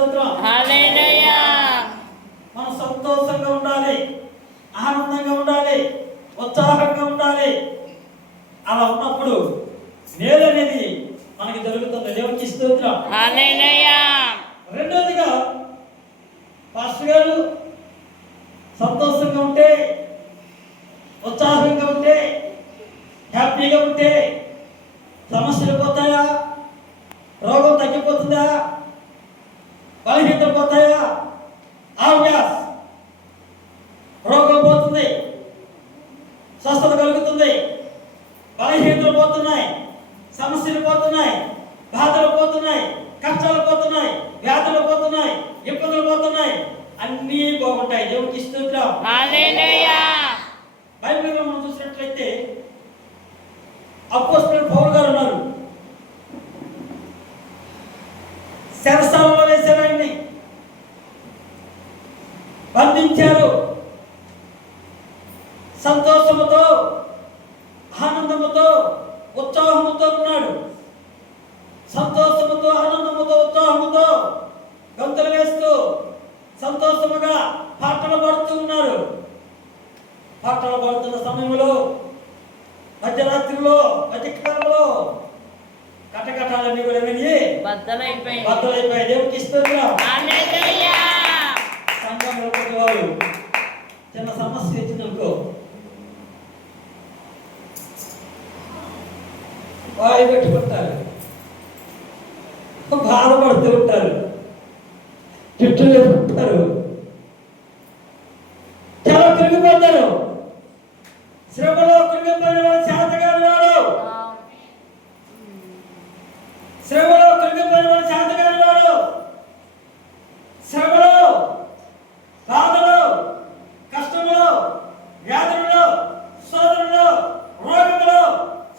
స్తోత్రం. హల్లెలూయా. మనం సంతోషంగా ఉండాలి, ఆనందంగా ఉండాలి, ఉత్సాహంగా ఉండాలి. అలా ఉన్నప్పుడు మేలు అనేది మనకి జరుగుతుంది. దేవునికి స్తోత్రం. హల్లెలూయా. రెండోదిగా పాస్టర్ గారు సంతోషంగా ఉంటే, ఉత్సాహంగా ఉంటే, హ్యాపీగా ఉంటే సమస్యలు పోతాయా? రోగం తగ్గిపోతుందా? బలహీనతలు పోతాయా? ఆవ్యాస్ రోగం పోతుంది, స్వస్థత కలుగుతుంది, బలహీనతలు పోతున్నాయి, సమస్యలు పోతున్నాయి, బాధలు పోతున్నాయి, కష్టాలు పోతున్నాయి, వ్యాధులు పోతున్నాయి, ఇబ్బందులు పోతున్నాయి, అన్నీ బాగుంటాయి. దేవునికి స్తోత్రం. హల్లెలూయా. బైబిల్లో మనం చూసినట్లయితే అపోస్తలుడు పౌలు గారు ఉన్నారు. చెరసాలలో వేశారు, ఆయన్ని బంధించారు. సంతోషముతో, ఆనందముతో, ఉత్సాహముతో ఉన్నాడు. సంతోషముతో, ఆనందముతో, ఉత్సాహముతో గంతులు వేస్తూ సంతోషముగా పాటలు పాడుతూ ఉన్నారు. పాటలు పాడుతున్న సమయంలో మధ్యరాత్రిలో, మధ్యకాలంలో కటకటాలన్నీ కూడా విని బద్దలైపోయాయి. దేవునికి స్తోత్రం. హల్లెలూయా. సంఘంలో వారు చిన్న సమస్య వచ్చిందనుకో, వాయి పెట్టుకుంటారు, బాధపడుతూ ఉంటారు, చుట్టూ ఉంటారు, చాలా కృంగిపోతారు. శ్రమలో కృంగిపోయిన వాడు శాతగాని వాడు, శ్రమలో కృంగిపోయిన వాడు శాతగాని వాడు, శ్రమలో, బాధలో, కష్టంలో, వ్యాధులలో, శోధనలో, రోగములో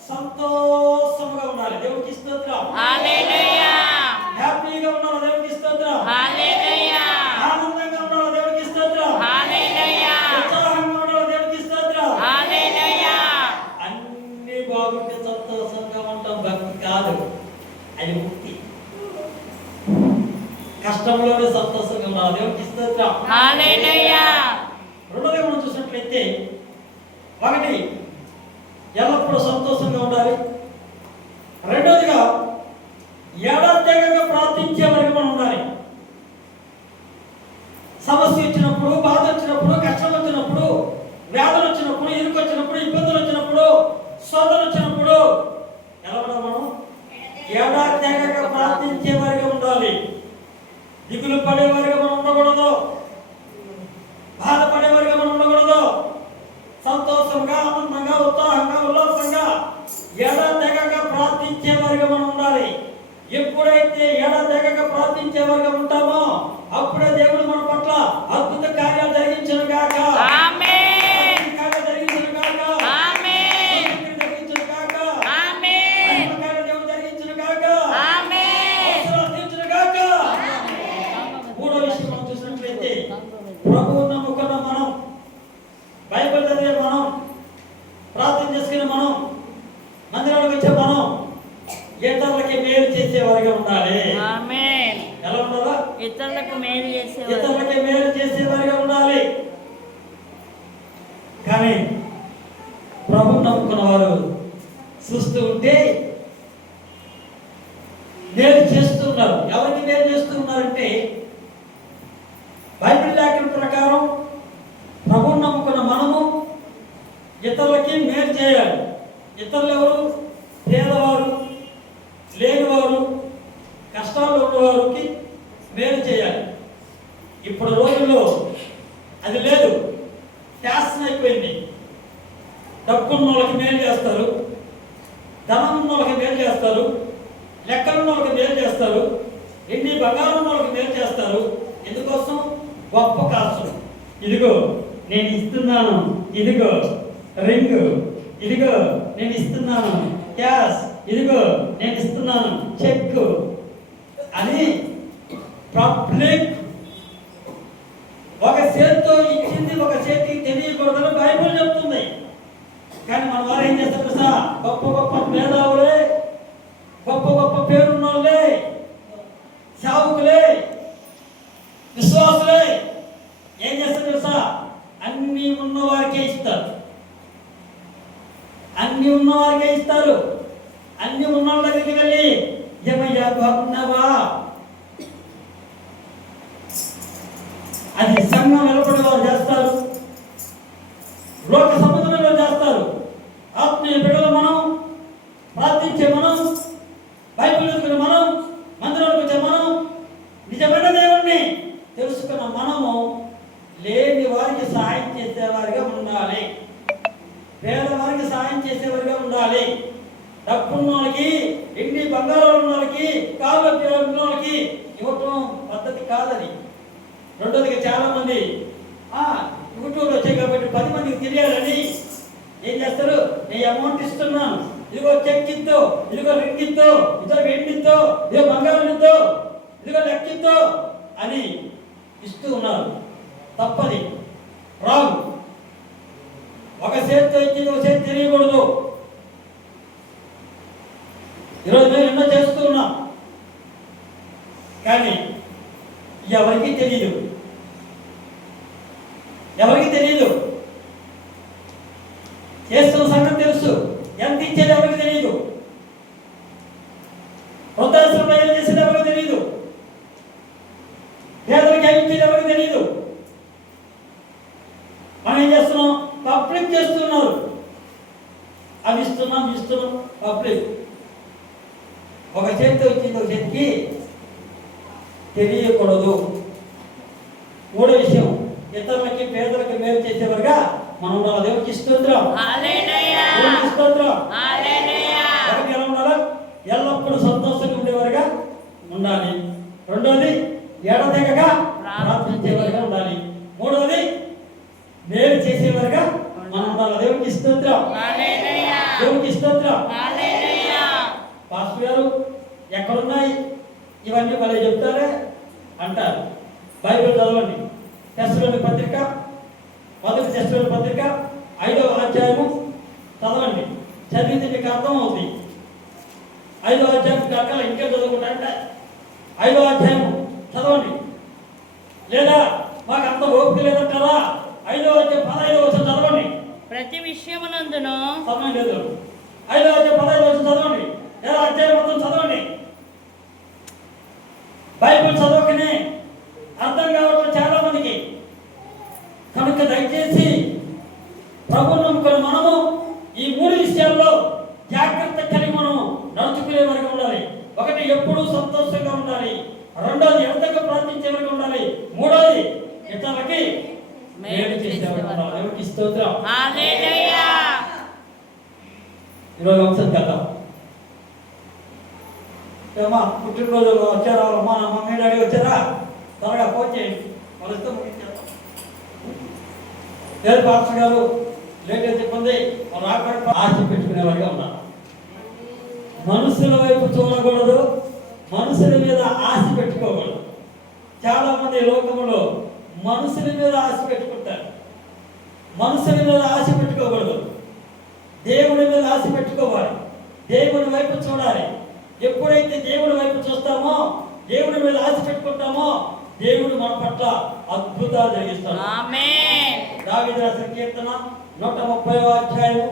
సంతోషముగా ఉండాలి. దేవునికి స్తోత్రం. హల్లెలూయా. హ్యాపీగా ఉండాలి. దేవునికి స్తోత్రం. హల్లెలూయా. ఆనందంగా ఉండాలి. దేవునికి స్తోత్రం. హల్లెలూయా. ఉత్సాహంగా ఉండాలి. దేవునికి స్తోత్రం. హల్లెలూయా. అన్ని బాగుంటే సంతోషంగా ఉంటాం. భక్తి కాదు, అది ముక్తి. కష్టంలోనే సంతోషంగా ఉండాలి. దేవునికి స్తోత్రం. హల్లెలూయా. రెండోది మనం చూసినట్లయితే, ఒకటి ఎల్లప్పుడూ సంతోషంగా ఉండాలి. రెండోదిగా ఏడాదిగా ప్రార్థించే వరకు మనం ఉండాలి. సమస్య వచ్చినప్పుడు, బాధ వచ్చినప్పుడు, కష్టం వచ్చినప్పుడు, వ్యాధులు వచ్చినప్పుడు, ఇరుకు వచ్చినప్పుడు, ఇబ్బందులు వచ్చినప్పుడు, శోధన వచ్చినప్పుడు ఎలా ఉండాలి? మనం ఏడాదిగా ప్రార్థించే వరకు ఉండాలి. దిగులు పడే వరకు మనం ఉండకూడదు, బాధపడే వరకు మనం ఉండకూడదు. సంతోషంగా, ఆనందంగా, ఉత్సాహంగా, ఉల్లాసంగా ఏడాదిగా ప్రార్థించే వరకు మనం ఉండాలి. ఎప్పుడైతే ఏడాదిగా ప్రార్థించే వరకు ఉంటామో అప్పుడే దేవుడు మన పట్ల అద్భుత కార్యాలు జరిగించును గాక. ఆమేన్. కార్యాలు జరిగించును గాక. ఆమేన్. జరిగించును గాక. ఆమేన్. కార్యాలు దేవుడు జరిగించును గాక. ఆమేన్. అవసరాలు తీర్చును గాక. మూడో విషయం మనం చూసినట్లయితే, ప్రభువును నమ్ముకున్న మనం, బైబిల్ చదివే మనం, ప్రార్థన చేసుకునే మనం, మందిరానికి వచ్చే మనం ఇతరులకి మేలు చేసేవారిగా ఉండాలి. ఆమేన్. ఎలా ఉండాలా? ఇతరులకు మేలు చేసేవారు. ఇతరులకి మేలు చేసేవారిగా ఉండాలి. కానీ ప్రభువును నమ్ముకున్న వారు చూస్తూ ఉంటే మేలు చేస్తూ ఉన్నారు. ఎవరికి మేలు చేస్తూ ఉన్నారంటే, బైబిల్ లేఖన ప్రకారం ప్రభువును నమ్ముకున్న మనము ఇతరులకి మేలు చేయాలి. ఇతరులు ఎవరు? పేదవారు, లేనివారు, కష్టాల్లో ఉన్నవారికి మేలు చేయాలి. ఇప్పుడు రోజుల్లో అది లేదు, ఫ్యాషన్ అయిపోయింది. డబ్బున్న వాళ్ళకి మేలు చేస్తారు, ధనం ఉన్న వాళ్ళకి మేలు చేస్తారు, లెక్కలున్న వాళ్ళకి మేలు చేస్తారు, ఎన్ని బంగారం ఉన్న వాళ్ళకి మేలు చేస్తారు. ఎందుకోసం? గొప్ప కాసు. ఇదిగో నేను ఇస్తున్నాను, ఇదిగో రింగ్, ఇదిగో నేను ఇస్తున్నాను క్యాష్, ఇదిగో నేను ఇస్తున్నాను చెక్ అని పబ్లిక్ ఒక చేతితో ఇచ్చింది ఒక చేతికి తెలియకూడదని బైబిల్ చెప్తుంది. కానీ మన వారు ఏం చేస్తారు సార్? గొప్ప గొప్ప మేధావులే, గొప్ప గొప్ప పేరున్నోళ్ళే, సేవకులే, అన్నీ ఉన్నవారికే ఇస్తారు. అన్నీ ఉన్నవారికే ఇస్తారు. అన్నీ ఉన్న వాళ్ళ దగ్గరికి వెళ్ళి ఏమయ్యా బాగున్నావా, అది సంఘం నిలబడి వారు చేస్తారు, లోక సముద్రంలో చేస్తారు. ఆత్మీయ బిడ్డలు మనం, ప్రార్థించే మనం, బైబిల్ చదువుకునే మనం, మందిరానికి వచ్చే మనం, నిజమైన దేవుణ్ణి తెలుసుకున్న మనము లేని వారికి సహాయం చేసేవారిగా ఉండాలి. పేదవారికి సహాయం చేసేవారిగా ఉండాలి. డబ్బున్న వాళ్ళకి, ఇంటి బంగారం ఉన్న వాళ్ళకి, కాళ్ళ ఉన్న వాళ్ళకి ఇవ్వటం పద్ధతి కాదని. రెండోదిగా చాలా మంది యూట్యూబ్లో వచ్చాయి కాబట్టి 10 మందికి తెలియాలని ఏం చేస్తారు, నేను అమౌంట్ ఇస్తున్నాను, ఇదిగో చెక్ ఇద్దో, ఇదిగో రింగ్ ఇద్దో, ఇదిగో వెండిద్దో, ఇదిగో బంగారం ఇద్దో, ఇదిగో లెక్కిద్దో అని ఇస్తూ ఉన్నారు. తప్పది, రాదు. ఒక చేతితో ఇచ్చి ఒక చేతి తెలియకూడదు. ఈరోజు మేము ఎన్నో చేస్తూ ఉన్నాం, కానీ ఎవరికి తెలియదు. ఎవరికి తెలియదు. చేస్తున్న సంగతి తెలుసు, ఎంత ఇచ్చేది ఎవరికి తెలియదు. వృద్ధాశ్రమంలో ఏం చేసేది ఎవరికి తెలియదు. పేదలకు ఏమి ఇచ్చేది ఎవరికి తెలియదు. మనం ఏం చేస్తున్నాం, పబ్లిక్ చేస్తున్నారు. అవి ఇస్తున్నాం పబ్లిక్. ఒక చేతితో ఇచ్చింది ఒక చేతికి తెలియకూడదు. మూడో విషయం, ఇతరులకి పేదలకి మేలు చేసేవారుగా మనం ఉండాలి. దేవునికి స్తోత్రం. దేవునికి స్తోత్రం. ఎవరికి ఎలా ఉండాలి, ఎల్లప్పుడూ సంతోషంగా ఉండేవారుగా ఉండాలి. రెండోది, ఎడతెగక ప్రార్థించేవారుగా ఉండాలి. మూడోది, మేలు చేసేవారుగా మనం ఉండాలి. దేవునికి స్తోత్రం. దేవునికి స్తోత్రం. పాస్టర్ గారు ఎక్కడున్నాయి ఇవన్నీ భలే చెప్తారే అంటారు. బైబిల్ చదవండి. తెస్సలోని పత్రిక, మొదటి తెస్సలోని పత్రిక 5వ అధ్యాయము చదవండి. చదివితే మీకు అర్థం అవుతుంది. 5వ అధ్యాయం కాక ఇంకే చదువుకుంటారంటే 5వ అధ్యాయము చదవండి. లేదా మాకు అంత ఓపిక లేదంటారా, 5వ అధ్యాయం 15వ వచనం చదవండి. ప్రతి విషయమునందును సమయం లేదు. 5వ అధ్యాయం 15వ వచనం చదవండి. లేదా అధ్యాయం మొత్తం చదవండి. బైబిల్ చదవకనే అర్థం కావట్లేదు చాలా మందికి. కనుక దయచేసి ప్రభువును నమ్ముకున్న మనము ఈ 3 విషయాల్లో జాగ్రత్త కలిగి మనం నడుచుకునే వరకు ఉండాలి. ఒకటి, ఎప్పుడూ సంతోషంగా ఉండాలి. రెండోది, ఎంతగా ప్రార్థించే వరకు ఉండాలి. మూడోది, ఇతరులకి మేలు చేసే వరకు ఉండాలి. దేవునికి స్తోత్రం. హల్లెలూయా. ఈరోజు అంశం కదా, ఏమా పుట్టినరోజు వచ్చారా, మా మమ్మీ డాడీ వచ్చారా, త్వరగా ఫోన్ చేయండి, వాళ్ళతో ముగించేద్దాం. లేదు పాస్టర్ గారు లేట్ అయితే ఇబ్బంది, వాళ్ళు రాకపోతే ఆశ పెట్టుకునేవాడిగా ఉన్నారు. మనుషుల వైపు చూడకూడదు, మనుషుల మీద ఆశ పెట్టుకోకూడదు. చాలా మంది లోకంలో మనుషుల మీద ఆశ పెట్టుకుంటారు. మనుషుల మీద ఆశ పెట్టుకోకూడదు, దేవుడి మీద ఆశ పెట్టుకోవాలి. దేవుడి వైపు చూడాలి. ఎప్పుడైతే దేవుడి వైపు చూస్తామో, దేవుడి మీద ఆశ పెట్టుకుంటామో, దేవుడు మన పట్ల అద్భుతాలు జరిగిస్తాడు. ఆమేన్. దావీదు రాసిన కీర్తన 130వ అధ్యాయము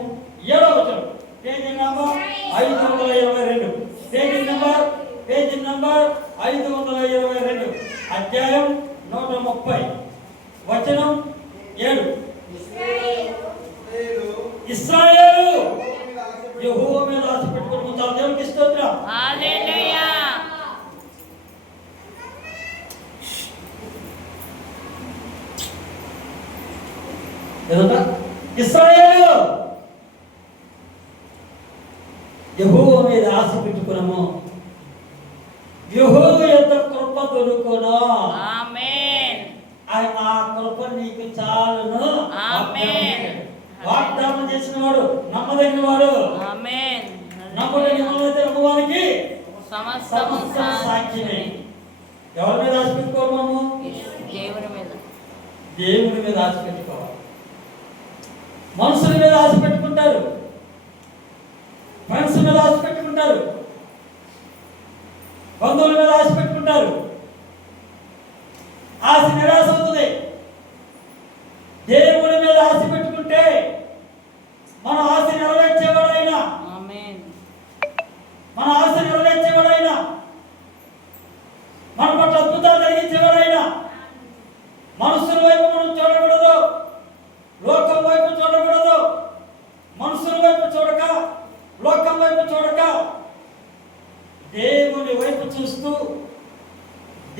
7వ వచనం, పేజీ నంబర్ 522. పేజీ నంబర్ 522, అధ్యాయం 130, వచనం 7. ఇశ్రాయేలు యెహోవా మీద ఆశ పెట్టుకుని ఉంచాలి. దేవునికి స్తోత్రం. హల్లెలూయా. ఇశ్రాయేలు యెహోవా మీద ఆశ పెట్టుకున్నాము, యెహోవా యొక్క కృప దొరుకును. ఆమేన్. ఆయన ఆ కృప నీకు చాలును. ఆమేన్. వాగ్దానం చేసిన వాడు నమ్మదగిన వాడు. ఆమేన్. నమ్మదగిన నమ్మవానికి సమస్తము సాక్షినే. ఎవరి మీద ఆశ పెట్టుకోవాలి మనము? దేవుని మీద ఆశ పెట్టుకోవాలి. మనుషుల మీద ఆశ పెట్టుకుంటారు, ఫ్రెండ్స్ మీద ఆశ పెట్టుకుంటారు, బంధువుల మీద ఆశ పెట్టుకుంటారు. ఆశ నిరాశ అవుతుంది. దేవుని ఆశ పెట్టుకుంటే మన ఆశ నెరవేర్చేవాడైనా, ఆమేన్. మన ఆశ నెరవేర్చేవాడైనా, మన పట్ల అద్భుతాలు జరిగించేవాడైనా, మనుషుల వైపు మనం చూడకూడదు, లోకం వైపు చూడకూడదు. మనుషుల వైపు చూడక, లోకం వైపు చూడక, దేవుని వైపు చూస్తూ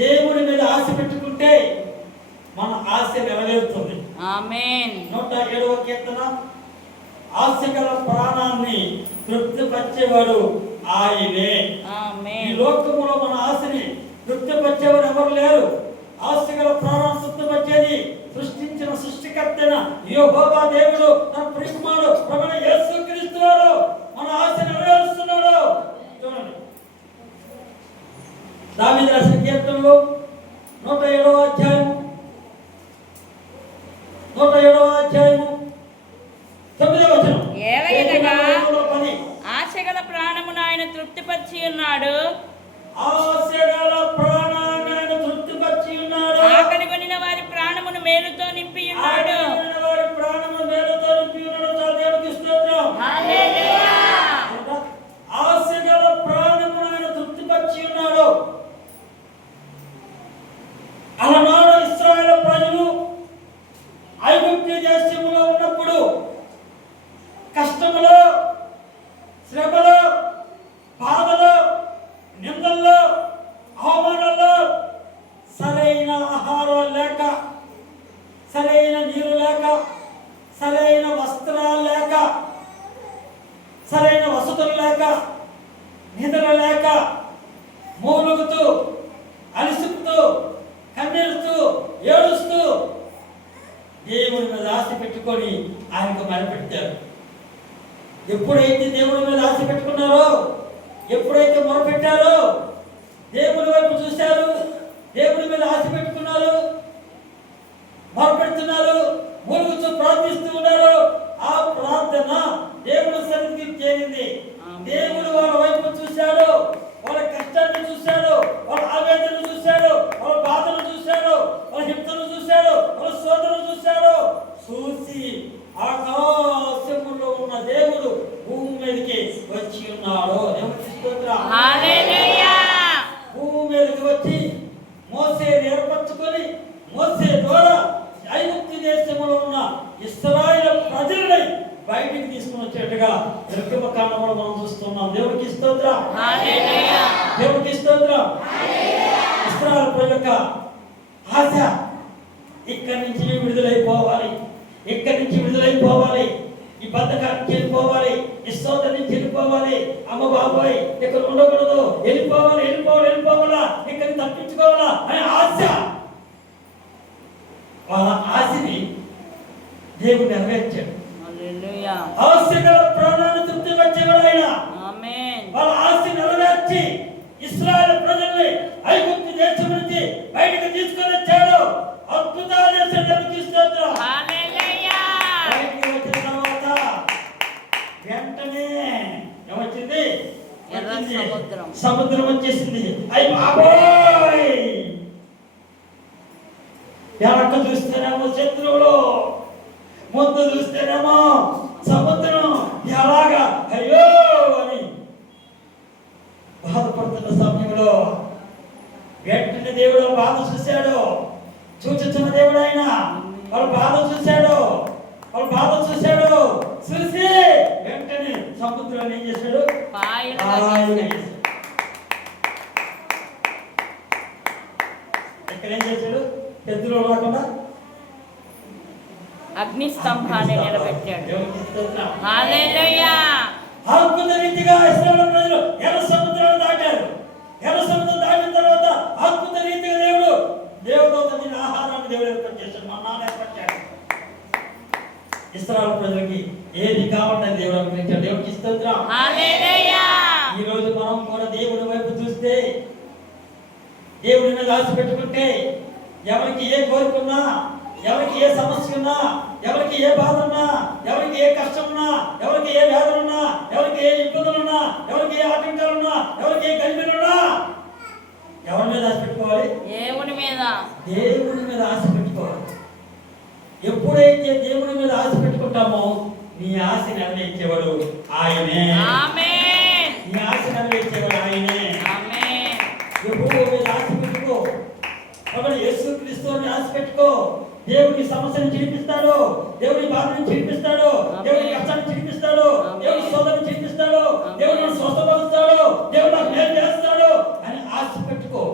దేవుని మీద ఆశ పెట్టుకుంటే మన ఆశ నెరవేరుతుంది. ఆమేన్. 107వ కీర్తన, ఆశ గల ప్రాణాన్ని తృప్తిపరిచేవాడు ఆయనే. ఈ ఆమేన్. లోకములో మన ఆశని తృప్తిపరిచేవారు ఎవరు లేరు. ఆశ గల ప్రాణాన్ని తృప్తిపరిచేది సృష్టించిన సృష్టికర్తైన యెహోవా దేవుడు, తన ప్రియకుమారుడు ప్రభువైన యేసుక్రీస్తు వారు మన ఆశ నెరవేరుస్తున్నాడు. చూడండి, దావీదు రాసిన కీర్తనలు 107వ అధ్యాయము 9వ వచనం. ఏలయనగా 10. ఆశగల ప్రాణమును ఆయన తృప్తిపరిచి ఉన్నాడు, ఆశ గల ప్రాణాన్ని ఆయన తృప్తిపరిచి ఉన్నాడు. ఆకలి కొనిన వారి ప్రాణమును మేలుతో నింపి ఉన్నాడు. ఆయన వారి ప్రాణము మేలుతో నింపి ఉన్నాడు. చాలు, దేవునికి స్తోత్రం. హల్లెలూయా. ఆశ గల ప్రాణమును ఆయన తృప్తిపరిచి ఉన్నాడు. అలనాడు ఇశ్రాయేలు ప్రజలు ఐగుప్తు దేశంలో ఉన్నప్పుడు కష్టములో, శ్రమలో, బాధలో, నిందల్లో, అవమానాల్లో సరైన ఆహారం లేక, సరైన నీరు లేక, సరైన వస్త్రాలు లేక, సరైన వసతులు లేక, నిద్ర లేక, మూలుగుతూ, అలిసిపుతూ, కన్నీరుతూ, ఏడుస్తూ దేవుని మీద ఆశ పెట్టుకొని ఆయనకు మొరపెట్టారు. ఎప్పుడైతే దేవుని మీద ఆశ పెట్టుకున్నారో, ఎప్పుడైతే మొరపెట్టారో, దేవుని వైపు చూశారు, దేవుని మీద ఆశ పెట్టుకున్నారు, మొరపెడుతున్నారు, మూలుగుతూ ప్రార్థిస్తూ ఉన్నారు, ఆ ప్రార్థన దేవుని సన్నిధికి చేరింది. దేవుడు వాళ్ళ వైపు చూశాడు, వాళ్ళ కష్టాన్ని చూశాడు, వాళ్ళ ఆవేదనను చూశాడు, వాళ్ళ బాధను చూశాడు, వాళ్ళ హింసను చూశాడు, వాళ్ళ శోధనను చూశాడు. చూసి ఆకాశములో ఉన్న దేవుడు భూమి మీదకి వచ్చి ఉన్నాడు. దేవునికి స్తోత్రం. హల్లెలూయా. భూమి మీదకి వచ్చి మోసేని ఏర్పరచుకొని మోసే ద్వారా ఐగుప్తు దేశంలో ఉన్న ఇశ్రాయేలు ప్రజలని బయటికి తీసుకుని వచ్చేట్టుగా నిర్గమకాండంలో మనం చూస్తున్నాం. దేవునికి స్తోత్రం. హల్లెలూయా. దేవునికి స్తోత్రం. ఇశ్రాయేలు ప్రజల యొక్క ఆశ ఇక్కడి నుంచి విడుదలైపోవాలి, ఇక్కడి నుంచి విడుదలైపోవాలి, ఈ బద్ధకానికి వెళ్ళిపోవాలి, ఈ సోదరు నుంచి వెళ్ళిపోవాలి. అమ్మ బాబోయ్ ఇక్కడ ఉండకూడదు, వెళ్ళిపోవాలి, వెళ్ళిపోవాలి, వెళ్ళిపోవాలా, ఇక్కడ తప్పించుకోవాలా అనే ఆశ. వాళ్ళ ఆశని దేవుడు నెరవేర్చాడు. హల్లెలూయా. ఆశ గల ప్రాణాన్ని తృప్తిపరిచేవాడు ఆయన. ఆమేన్. వాళ్ళ ఆశ నెరవేర్చి ఇశ్రాయేలు ప్రజల్ని ఐగుప్తు దేశం నుంచి బయటకు తీసుకొని వచ్చాడు. అద్భుతాలు చేశాడు. దేవునికి స్తోత్రం. హల్లెలూయా. బయటికి వచ్చిన తర్వాత వెంటనే ఏమొచ్చింది? ఎర్ర సముద్రం. సముద్రం వచ్చేసింది. అయ్యి బాబోయ్, వెనక చూస్తేనేమో శత్రువులు, ముందు చూస్తేనేమో సముద్రం. ఎలాగా అయ్యో అని బాధపడుతున్న సమయంలో వెంటనే దేవుడు బాధ చూశాడు. చూచుచున్న దేవుడు ఆయన వాళ్ళ బాధ చూశాడు, వాళ్ళ బాధ చూశాడు. చూసి వెంటనే సముద్రాన్ని ఏం చేశాడు? పాయలుగా చేశాడు. ఇక్కడ ఏం చేశాడు? పెద్దలు రాకుండా అగ్ని స్తంభాన్ని నిలబెట్టాడు. దేవునికి స్తోత్రం. హల్లెలూయా. అద్భుత రీతిగా ఇశ్రాయేలు ప్రజలు ఎర్ర సముద్రాన్ని దాటారు. ఎర్ర సముద్రం దాటిన తర్వాత అద్భుత రీతిగా దేవుడు దేవదూత తిన్న ఆహారాన్ని దేవుడు ఏర్పాటు చేశాడు. మన్నాను ఏర్పరిచాడు. ఇశ్రాయేలు ప్రజలకి ఏది కావాలని దేవుడు అనుగ్రహించాడు. దేవునికి స్తోత్రం. హల్లెలూయా. ఈ రోజు మనం కూడా దేవుడి వైపు చూస్తే, దేవుడి మీద ఆశ పెట్టుకుంటే, ఎవరికి ఏ కోరుకున్నా, ఎవరికి ఏ సమస్య ఉన్నా, ఎవరికి ఏ బాధ ఉన్నా, ఎవరికి ఏ కష్టం ఉన్నా, ఎవరికి ఏ వ్యాధులు ఉన్నా, ఎవరికి ఏ ఇబ్బందులు ఉన్నా, ఎవరికి ఏ ఆటంకాలు ఉన్నా, ఎవరికి ఏ కలిపిలు ఉన్నా, ఎవరి మీద ఆశ పెట్టుకోవాలి? దేవుని మీద. దేవుడి మీద ఆశ పెట్టుకోవాలి. ఎప్పుడైతే దేవుడి మీద పెట్టుకుంటామో నీ ఆశ నెరవేర్చేవాడు ఆయనే. ఆమేన్. నీ ఆశ నెరవేర్చేవాడు ఆయనే. ఆమేన్. యెహోవా మీద ఆశ పెట్టుకో. కాబట్టి యేసుక్రీస్తుని ఆశ పెట్టుకో. దేవుడి సమస్యను చిరిపిస్తాడు, దేవుడి బాధను చిరిపిస్తాడు, దేవుడి కష్టాన్ని చిరిపిస్తాడు, దేవుడి శోధనను చిరిపిస్తాడు, దేవుడు నన్ను స్వస్థపరుస్తాడు, దేవుడు నాకు మేలు చేస్తాడు అని ఆశ పెట్టుకో.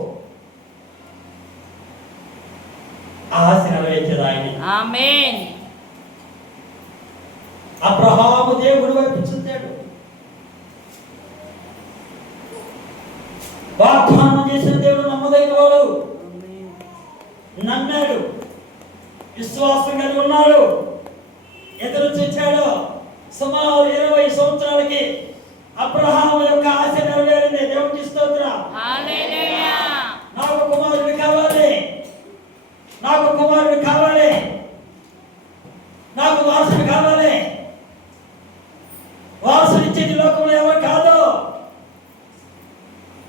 ఆశ నెరవేర్చేది ఆయన. ఆమేన్. అబ్రహాము దేవుడి వైపు చూశాడు, వాగ్దానం చేసిన దేవుడు నమ్మదగిన వాడు, నమ్మాడు, విశ్వాసం కలిగి ఉన్నాడు, ఎదురు చూచాడు. సుమారు 20 సంవత్సరాలకి అబ్రహాము యొక్క ఆశ నెరవేరింది. దేవుడికి స్తోత్రం. హల్లెలూయా. నాకు కుమారుడు కావాలి, నాకు కుమారుడు కావాలి, నాకు వారసుడు కావాలి. వారసుడు ఇచ్చేది లోకంలో ఎవరు కాదు,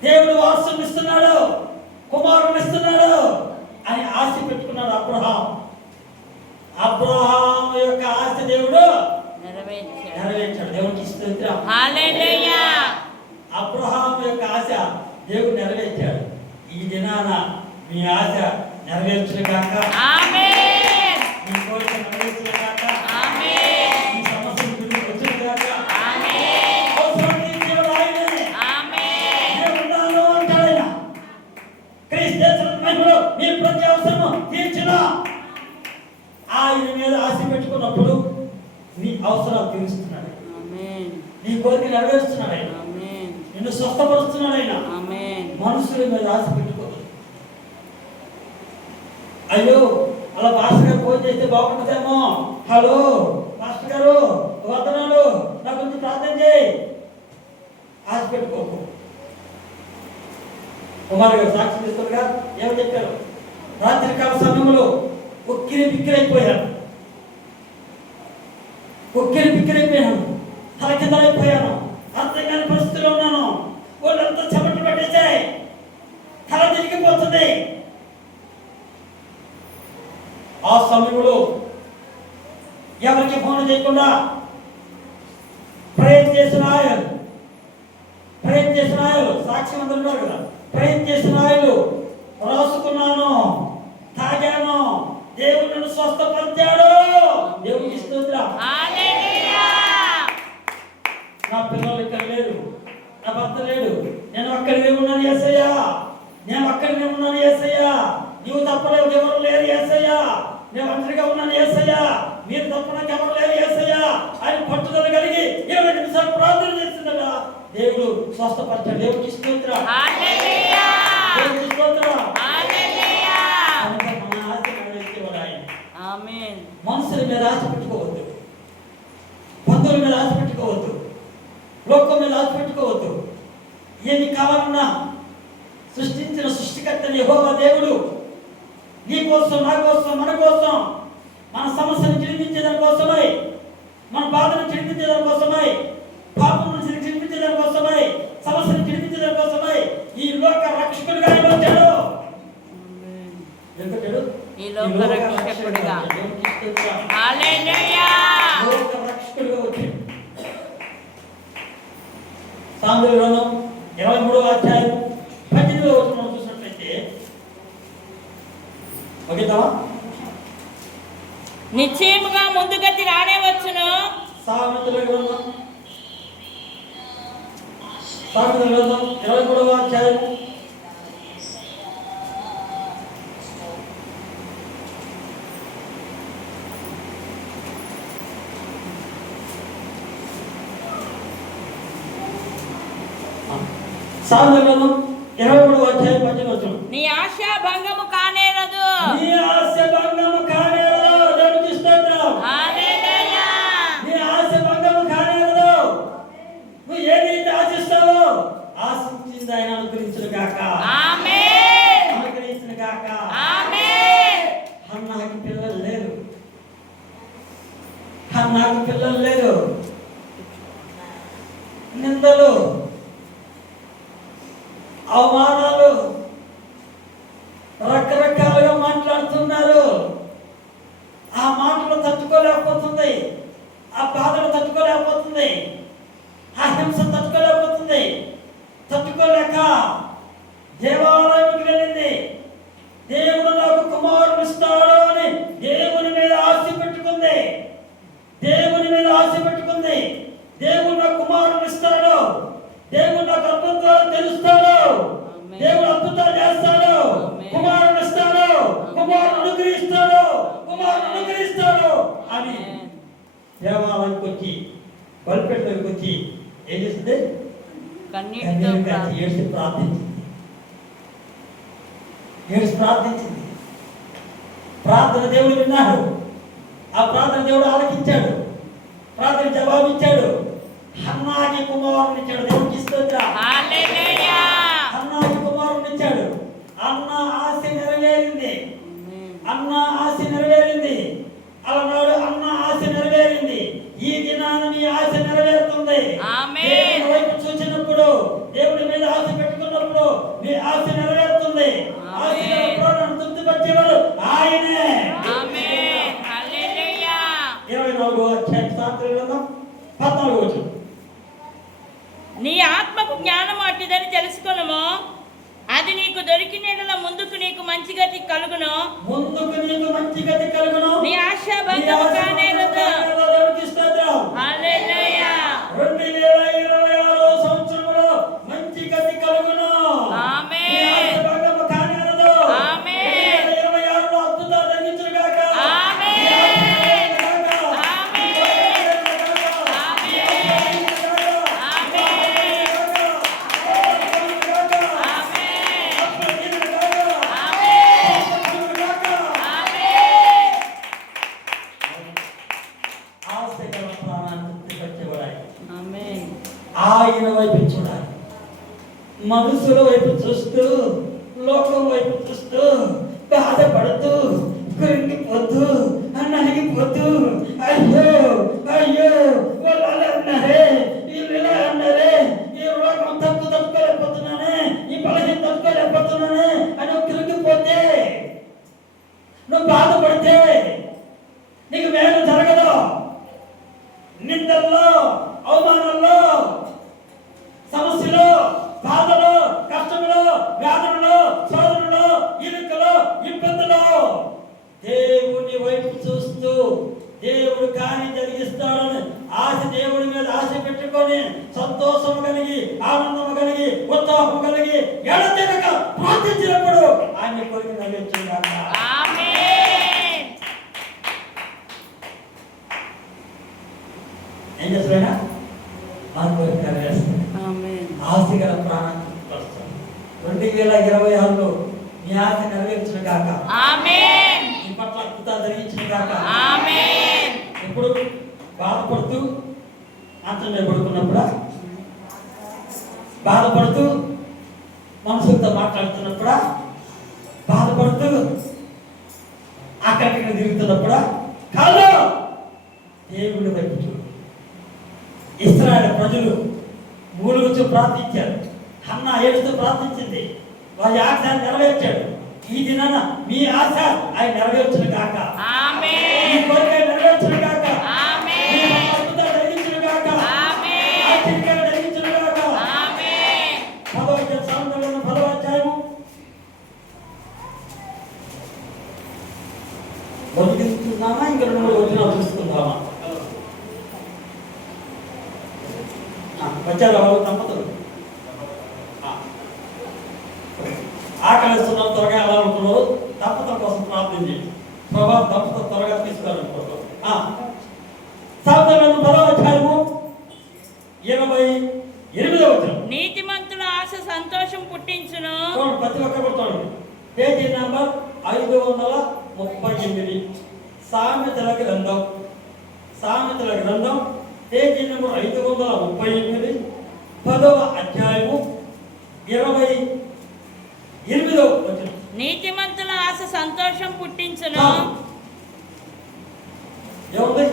దేవుడు వారసుని ఇస్తున్నాడు, కుమారుని ఇస్తున్నాడు అని ఆశ పెట్టుకున్నాడు అబ్రహాం. అబ్రహాం యొక్క ఆశ దేవుడు నెరవేర్చాడు. దేవునికి స్తోత్రం. హల్లెలూయా. అబ్రహాం యొక్క ఆశ దేవుడు నెరవేర్చాడు. ఈ దినాన మీ ఆశ నెరవేర్చును గాక. ఆమేన్. మీ కోరిక నెరవేర్చును గాక. ఆమేన్. మీ సమస్యలు వచ్చును గాక. ఆమేన్. అవసరం తీర్చేవాడు ఆయనే. ఆమేన్. నేనున్నాను అంటాడు ఆయన. క్రీస్తు యేసునందు మహిమలో మీ ప్రతి అవసరము తీర్చును. ఆయన మీద ఆశ పెట్టుకున్నప్పుడు నీ అవసరాలు తీరుస్తున్నాడు, ఆమేన్. నీ కోరిక నెరవేరుస్తున్నాడు ఆయన, ఆమేన్. నిన్ను స్వస్థపరుస్తున్నాడు ఆయన. ఆమేన్. మనుషుల మీద ఆశ పెట్టుకోదు. అయ్యో అలా పాస్టర్ గారు ఫోన్ చేస్తే బాగుంటుందేమో, హలో పాస్టర్ గారు వదనాలు నా గురించి ప్రార్థన చేయి, ఆశ పెట్టుకోకు. కుమార్ గారు సాక్షి ఇస్తుండగా ఏమని చెప్పారు, రాత్రికాల సమయంలో ఉక్కిరి బిక్కిరైపోయాను, ఉక్కిరి బిక్కిరైపోయాను, తలకిందలైపోయాను, అర్థం కాని పరిస్థితిలో ఉన్నాను, వాళ్ళంతా చెమటలు పట్టేసాయి, తల తిరిగిపోతుంది. ఆ సమయంలో ఎవరికి ఫోన్ చేయకుండా ప్రయత్నం చేసిన ఆయలు సాక్షి అందరూ ఉన్నారు కదా, ప్రయత్నం చేసిన ఆయలు రాసుకున్నాను, తాగాను, దేవుడు నన్ను స్వస్థపరిచాడు. దేవుడికి స్తోత్రం. హల్లెలూయా. నా పిల్లలు ఇక్కడ లేరు, నా భర్త లేడు, నేను అక్కడినే ఉన్నాను యేసయ్యా, నేను అక్కడినే ఉన్నాను యేసయ్యా, నీవు తప్ప నాకు ఎవరు లేరు యేసయ్యా, నేను ఒంటరిగా ఉన్నాను యేసయ్యా, మీరు తప్ప నాకు ఎవరు లేరు యేసయ్యా అని పట్టుదల కలిగి 20 నిమిషాలు ప్రార్థన చేస్తుండగా దేవుడు స్వస్థపరిచాడు. దేవుడికి స్తోత్రం. హల్లెలూయా. దేవుడికి స్తోత్రం. హల్లెలూయా. మన ఆశ నెరవేర్చేవాడు ఆయన. ఆమేన్. మనుషుల మీద ఆశ పెట్టుకోవద్దు, బంధువుల మీద ఆశ పెట్టుకోవద్దు, లోకం మీద ఆశ పెట్టుకోవద్దు. ఏది కావాలన్నా సృష్టించిన సృష్టికర్తని యెహోవా దేవుడు నీ కోసం, నా కోసం, మన కోసం, మన సమస్యను చిరిపించేదాని కోసమై, మన బాధను చిరిపించేదాని కోసమై, పాపమును చిరిపించేదాని కోసమై, సమస్యను చిరిపించేదాని కోసమై ఈ లోక రక్షకుడిగా ఆయన వచ్చాడు. ఎందుకంటే ఈ లోక రక్షకుడిగా. హల్లెలూయా. లోక రక్షకుడిగా వచ్చాడు. సామెతల గ్రంథం 23వ అధ్యాయం 18వ వచనం చూసినట్లయితే, ఓకేదామా? నిశ్చయముగా ముందుగతి రానే వచ్చును. సామెతల గ్రంథం 23వ అధ్యాయం 23వ అధ్యాయం 18వ వచనం. నీ ఆశ భంగము కానేరదు. నీ ఆశ భంగము కానేరదు. దేవునికి స్తోత్రం. హల్లెలూయా. నీ ఆశ భంగము కానేరదు. నువ్వు ఏదైతే ఆశిస్తావో ఆశించింది ఆయన అనుగ్రహించును గాక. ఆమేన్. అనుగ్రహించును గాక. ఆమేన్. నాకు పిల్లలు లేరు, నాకు పిల్లలు లేరు, నిందలు, అవమానాలు, రకరకాలుగా మాట్లాడుతున్నారు. ఆ మాటలు తట్టుకోలేకపోతుంది. ఆ బాధను తట్టుకోలేకపోతుంది, ఆ హింస తట్టుకోలేకపోతుంది. తట్టుకోలేక దేవాలయంకి వెళ్ళింది. దేవుడు నాకు కుమారుడు ఇస్తాడు అని దేవుని మీద ఆశ పెట్టుకుంది. దేవుని మీద ఆశ పెట్టుకుంది. దేవుడు నాకు కుమారుడు ఇస్తాడు, దేవుడు నాకు అద్భుతాలు తెలుస్తాడు, దేవుడు అద్భుతాలు చేస్తాడు, కుమారుడు ఇస్తాడు, కుమారుడు అనుగ్రహిస్తాడు, కుమారుడు అనుగ్రహిస్తాడు అని దేవాలయానికి వచ్చి బలిపెట్టడానికి వచ్చి ఏం చేసింది? ఏడ్చి ప్రార్థించింది. ప్రార్థన దేవుడు విన్నాడు. ఆ ప్రార్థన దేవుడు ఆలకించాడు. ప్రార్థన జవాబు ఇచ్చాడు. హన్నాకి కుమారుని ఇచ్చాడు. దేవుడికి స్తోత్రం. హన్నాకి కుమారుని ఇచ్చాడు. అన్న ఆశ నెరవేరింది. అన్న ఆశ నెరవేరింది. అలనాడు అన్న ఆశ నెరవేరింది. ఈ దినాన నీ ఆశ నెరవేరుతుంది. దేవుని వైపు చూసినప్పుడు, దేవుడి మీద ఆశ పెట్టుకున్నప్పుడు నీ ఆశ నెరవేరుతుంది. ఆశ తృప్తిపరిచేవాడు ఆయనే. 24వ అధ్యాయం సాత్విక గ్రంథం 14వ వచనం. నీ ఆత్మకు జ్ఞానం అట్టిదని తెలుసుకొనుము, అది నీకు దొరికిన ముందుకు నీకు మంచి గతి కలుగును. నీ ఆశ భంగము కానేరదు. హల్లెలూయా. 2026 సంవత్సరంలో మంచి గతి కలుగును. ఆమేన్. నీ ఆశ భంగము కానేరదు. ఆమేన్. 2026లో అద్భుతాలు జరిగించును గాక. ఆమేన్. ఆయన వైపు చూడాలి. మనుషుల వైపు చూస్తూ, లోకం వైపు చూస్తూ బాధపడుతూ కృంగిపోతూ నలిగిపోతూ, అయ్యో అయ్యో వాళ్ళు అలా అన్నారే, వీళ్ళు ఇలా అన్నారే, ఈ రోగం తట్టుకోలేకపోతున్నానే, ఈ బలహీన తట్టుకోలేకపోతున్నానే అని కృంగిపోతే, నువ్వు బాధపడితే నీకు మేలు జరగదు. నిందల్లో, అవమానంలో, సమస్యలు, బాధలు, కష్టములు, వ్యాధులు, శోధనలు, ఇరుకలు, ఇబ్బందులు దేవుని వైపు చూస్తూ దేవుడు కార్యం జరిగిస్తాడని ఆశ, దేవుడి మీద ఆశ పెట్టుకొని సంతోషం కలిగి, ఆనందం కలిగి, ఉత్సాహం కలిగి ఎడతెగక ప్రార్థించినప్పుడు ఆయన కోరిక నెరవేర్చుగాక. ఆమేన్. ఏం చేస్తాడా? మన కోరిక నెరవేరుస్తాడు. ఆశ గల ప్రాణాన్ని తృప్తిపరుస్తాడు. 2026లో నీ ఆశ నెరవేర్చును గాక. ఆమేన్. నీ పట్ల అద్భుతాలు జరిగించును గాక. ఆమేన్. ఇప్పుడు బాధపడుతూ మంచం మీద పడుకున్నప్పుడు, బాధపడుతూ మనుషులతో మాట్లాడుతున్నప్పుడు, బాధపడుతూ అక్కడికి తిరుగుతున్నప్పుడు కాదు దేవుడి వైపు చూడు. ఇశ్రాయేలు ప్రజలు మూలుగుచూ ప్రార్థించారు. హన్నా ఏడుస్తూ ప్రార్థించింది. వారి ఆశ నెరవేర్చాడు. ఈ దినాన మీ ఆశ ఆయన నెరవేర్చును గాక. ఆమేన్. మీ కోరిక నెరవేర్చును గాక. ఆమేన్. మీ అద్భుతాలు జరిగించును గాక. ఆమేన్. ఆశ్చర్యాలు జరిగించును గాక. ఆమేన్. 10వ సామెతలలో 10వ అధ్యాయము బతికిస్తున్నామా? ఇంకా 2 వచనాలు చూసుకుందామా? వచ్చారు వాళ్ళు దంపతులు. ఆకలిస్తున్నాం, త్వరగా ఎలా ఉంటున్నారు? దంపతుల కోసం ప్రార్థన చేయండి. ప్రభా దంపతులు త్వరగా తీసుకురాలనుకుంటున్నాం. సామెతలలో 10వ అధ్యాయము 28వ వచనం. నీతిమంతుల ఆశ సంతోషం పుట్టించును. ప్రతి ఒక్కరు చూడండి. Page number 538. సామెతల గ్రంథం, సామెతల గ్రంథం పేజీ నెంబర్ 538, 10వ అధ్యాయము 28వ వచనం. నీతిమంతుల ఆశ సంతోషం పుట్టించును. ఏముంది?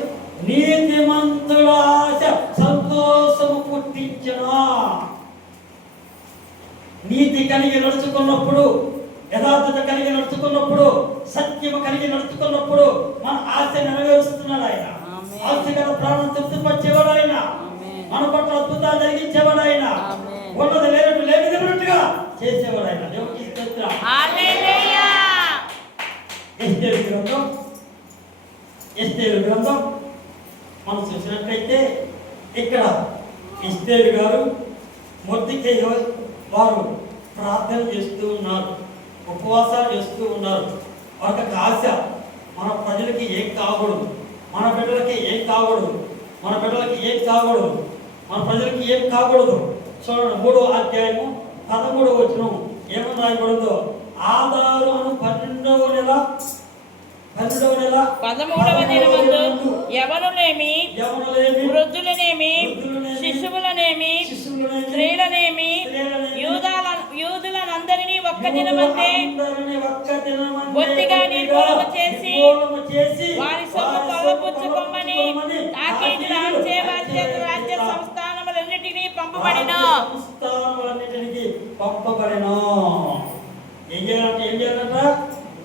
నీతిమంతుల ఆశ సంతోషము పుట్టించును. నీతి కలిగి నడుచుకున్నప్పుడు, యథార్థత కలిగి నడుచుకున్నప్పుడు, సత్యము కలిగి నడుచుకున్నప్పుడు మన ఆశ నెరవేరుస్తున్నాడు ఆయన. ఆస్తిగల ప్రాణం తృప్తిపరిచేవాడు ఆయన. మన పట్ల అద్భుతాలు జరిగించేవాడు ఆయన. ఉన్నది లేనట్టు లేనిదిన్నట్టుగా చేసేవాడు ఆయన. దేవునికి స్తోత్రం. హల్లెలూయా. ఎస్తేరు గ్రంథం మనం చూసినట్లయితే ఇక్కడ ఎస్తేరు గారు మొర్దెకై వారు ప్రార్థన చేస్తూ ఉన్నారు, ఉపవాసాలు చేస్తూ ఉన్నారు. ఒక ఆశ, మన ప్రజలకి ఏం కాకూడదు, మన బిడ్డలకి ఏం కాకూడదు, మన బిడ్డలకి ఏం కాకూడదు, మన ప్రజలకి ఏం కాకూడదు. చూడండి 3వ అధ్యాయము 13వ వచనం ఏమని రాయబడిందో, ఆదారు అను 12వ నెల 13వ దినమందు యవనులేమి వృద్ధులనేమి శిశువులనేమి స్త్రీలనేమి యూదులనందరినీ ఒక్క దినమందే బొత్తిగా నిర్మూలన చేసి వారి సొమ్ము కొల్లపుచ్చుకొమ్మని తాకీదులు ఆర్చే వారి చేత రాజ్య సంస్థానములన్నిటినీ పంపబడెను. ఏం చేయాలంట?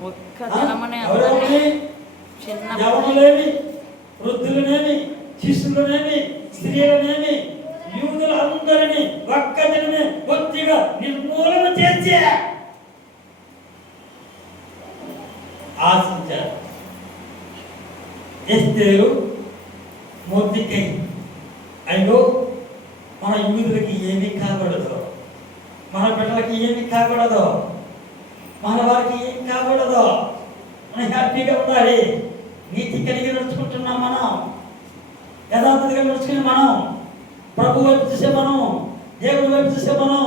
ఒక్క దినమనే యవనులేమి వృద్ధులనేమి శిశువులనేమి స్త్రీలనేమి యూదులందరినీ ఒక్క దినమే బొత్తిగా నిర్మూలన చేసి ఆశించారు. ఎస్తేరు మొర్దెకై, అయ్యో మన యూదులకి ఏమీ కాకూడదు, మన బిడ్డలకి ఏమీ కాకూడదు, మన వారికి ఏం కాకూడదు, మనం హ్యాపీగా ఉండాలి, నీతి కలిగి నడుచుకుంటున్నాం, మనం యథార్థతగా నడుచుకుని మనం ప్రభు వైపు చూసే మనం దేవుడి వైపు చూసే మనం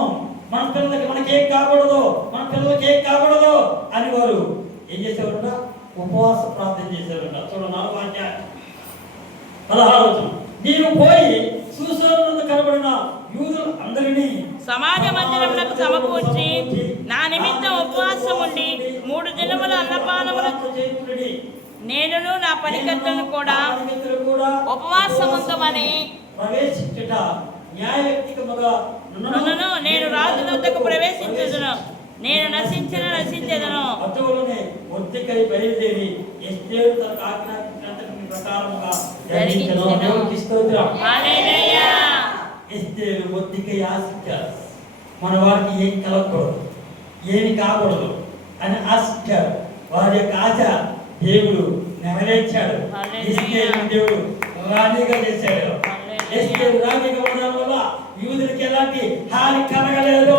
మన పిల్లలకి మనకి ఏం కాకూడదు, మన పిల్లలకి ఏం కాకూడదు అని వారు ఏం చేసేవారంట? ఉపవాస ప్రార్థన చేసేవారంట. చూడండి 4వ అధ్యాయం 16వ వచనం, నీవు పోయి సూసోనునందు కనబడిన యూదులు అందరినీ సమాజ మందిరములకు సమకూర్చి నా నిమిత్తం ఉపవాసం ఉండి 3 దినముల అన్నపానములు నేనును నా పనికర్తలను కూడా ఉపవాసముందమని ప్రవేశించుట న్యాయవ్యక్తికముగా నేను రాజు వద్దకు ప్రవేశించుదును, నేను నశించెదను. అటువలనే మొర్దెకై బయలుదేరి ఎస్తేరు తనకు ఆజ్ఞాపించినంతటి ప్రకారముగా జరిగించెను. దేవునికి స్తోత్రం. హల్లెలూయా. ఎస్తేరు మొర్దెకై ఆశించారు, మన వారికి ఏం కలగకూడదు, ఏమి కాకూడదు అని ఆశించారు. వారి యొక్క ఆశ దేవుడు నెరవేర్చాడు. ఎస్తేరు దేవుడు రాణిగా చేశాడు. ఎస్తేరు రాణిగా ఉండడం వల్ల యూదులకి ఎలాంటి హాని కలగలేదు.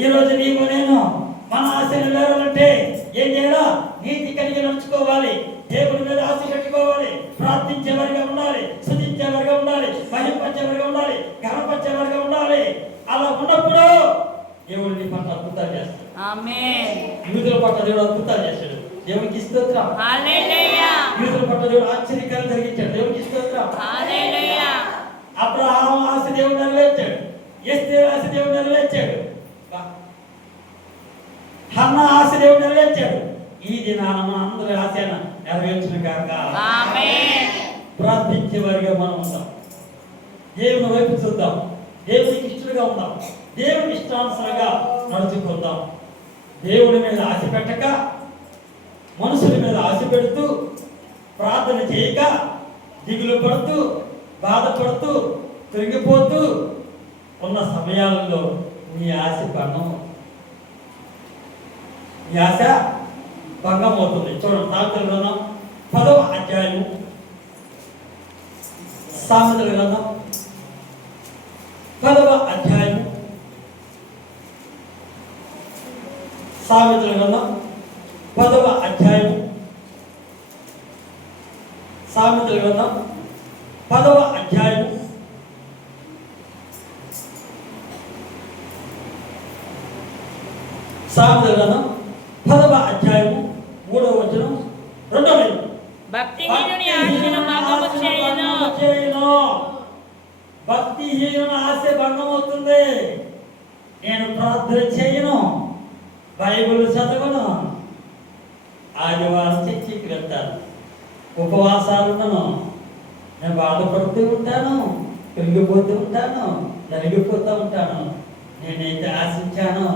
ఈ రోజు నీవు నేను మన ఆశ నెరవేరాలంటే ఏం చేయాలా? నీతి కలిగి నడుచుకోవాలి, దేవుడి మీద ఆశ పెట్టుకోవాలి, ప్రార్థించేవారిగా ఉండాలి, స్తుతించేవారిగా ఉండాలి, మహిమపరిచేవారిగా ఉండాలి, ఘనపరిచేవారిగా ఉండాలి. అలా ఉన్నప్పుడు దేవుడు నీ పట్ల అద్భుతాలు చేస్తాడు. ఆమేన్. యూదుల పట్ల దేవుడు అద్భుతాలు చేశాడు. దేవునికి స్తోత్రం. హల్లెలూయా. యూదుల పట్ల దేవుడు ఆశ్చర్యకార్యాలు జరిగించాడు. దేవునికి స్తోత్రం. హల్లెలూయా. అబ్రహాము ఆశ దేవుడు నెరవేర్చాడు, ఎస్తేరు ఆశ దేవుడు నెరవేర్చాడు, హన్నా ఆశ దేవుడు నెరవేర్చాడు. ఈ దినాన మన అందరి ఆశను నెరవేర్చును గాక. ఆమేన్. ప్రార్థించేవారిగా మనం ఉందాం, దేవుని వైపు చూద్దాం, దేవునికి ఇష్టలుగా ఉందాం, దేవుని ఇష్టానుసారంగా నడుచుకుందాం. దేవుడి మీద ఆశ పెట్టక మనుషుల మీద ఆశ పెడుతూ ప్రార్థన చేయక దిగులు పడుతూ బాధపడుతూ తిరిగిపోతూ ఉన్న సమయాలలో నీ ఆశ భంగం, నీ ఆశ భంగం అవుతుంది. చూడండి సామెతల గ్రంథం 10వ అధ్యాయము, సామెతల గ్రంథం 10వ అధ్యాయము, సామెతల గ్రంథం 10వ అధ్యాయము, సామెతల గ్రంథం 10వ అధ్యాయము సామెతల గ్రంథం 10వ అధ్యాయము 3వ వచనం 2వ లైన్, భక్తిహీనుని ఆశను భంగము చేయును. భక్తిహీనుని ఆశ భంగం అవుతుంది. నేను ప్రార్థన చేయను, బైబిల్ చదవను, ఆదివారం చర్చికి వెళ్తాను, ఉపవాసాలున్నాను, నేను బాధపడుతూ ఉంటాను, పెరిగిపోతూ ఉంటాను, నలిగిపోతూ ఉంటాను. నేనైతే ఆశించాను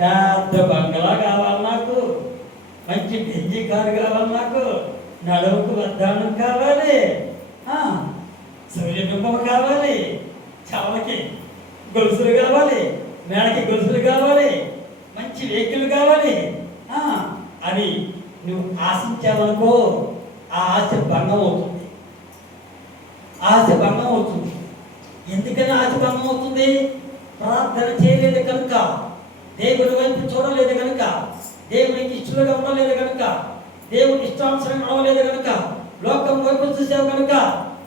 పెద్ద బంగ్లా కావాలి, నాకు మంచి బెంజీ కారు కావాలి, నాకు నడుముకు వడ్డాణం కావాలి, సూర్యబింబం కావాలి, చావలకి గొలుసులు కావాలి, మేడకి గొలుసులు కావాలి, మంచి వెహికల్ కావాలి అని నువ్వు ఆశించావనుకో, ఆ ఆశ భంగం అవుతుంది. ఆశ భంగం అవుతుంది. ఎందుకని ఆశ భంగం అవుతుంది? ప్రార్థన చేయలేదు కనుక, దేవుని వైపు చూడలేదు కనుక, దేవునికి ఇష్టలుగా ఉండలేదు కనుక, దేవుని ఇష్టానుసరంగా నడవలేదు కనుక, లోకం వైపు చూసావు కనుక,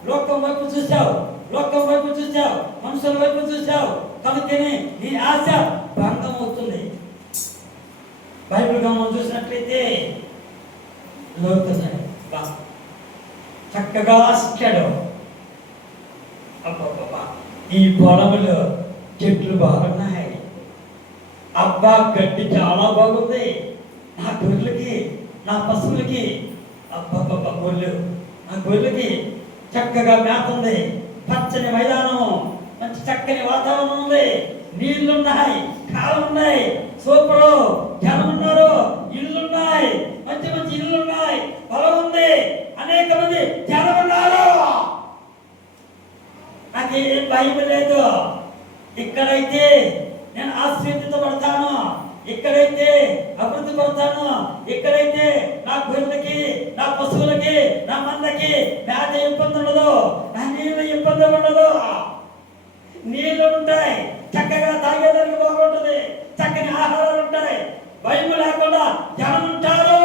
లోకం వైపు చూసావు, లోకం వైపు చూసావు, మనుషుల వైపు చూసావు కనుకనే నీ ఆశ భంగం అవుతుంది. బైబిల్ మనం చూసినట్లయితే లోతు చక్కగా ఆశించాడు. అబ్బా ఈ పొలంలో చెట్లు బాగున్నాయి, అబ్బా గడ్డి చాలా బాగుంది, నా గొర్రెలకి నా పశువులకి అబ్బబ్బబ్బా నా గొర్రెలకి చక్కగా మేత ఉంది, పచ్చని మైదానం, మంచి చక్కని వాతావరణం ఉంది, నీళ్లున్నాయి, కాలం ఉన్నాయి, సూపరు, జనం ఉన్నారు, ఇళ్ళున్నాయి, మంచి మంచి ఇళ్ళున్నాయి, పొలం ఉంది, అనేక మంది జనం ఉన్నారు, నాకేం భయం లేదు. ఇక్కడైతే నేను ఆశీర్వదించబడతాను, ఇక్కడైతే అభివృద్ధి పడతాను, ఇక్కడైతే నా గొర్రెలకి నా పశువులకి నా మందకి మేత ఇబ్బంది ఉండదు, నా నీళ్ళు ఇబ్బంది ఉండదు, నీళ్లు ఉంటాయి, చక్కగా తాగేదానికి బాగుంటుంది, చక్కని ఆహారాలు ఉంటాయి, భయం లేకుండా జనం ఉంటారు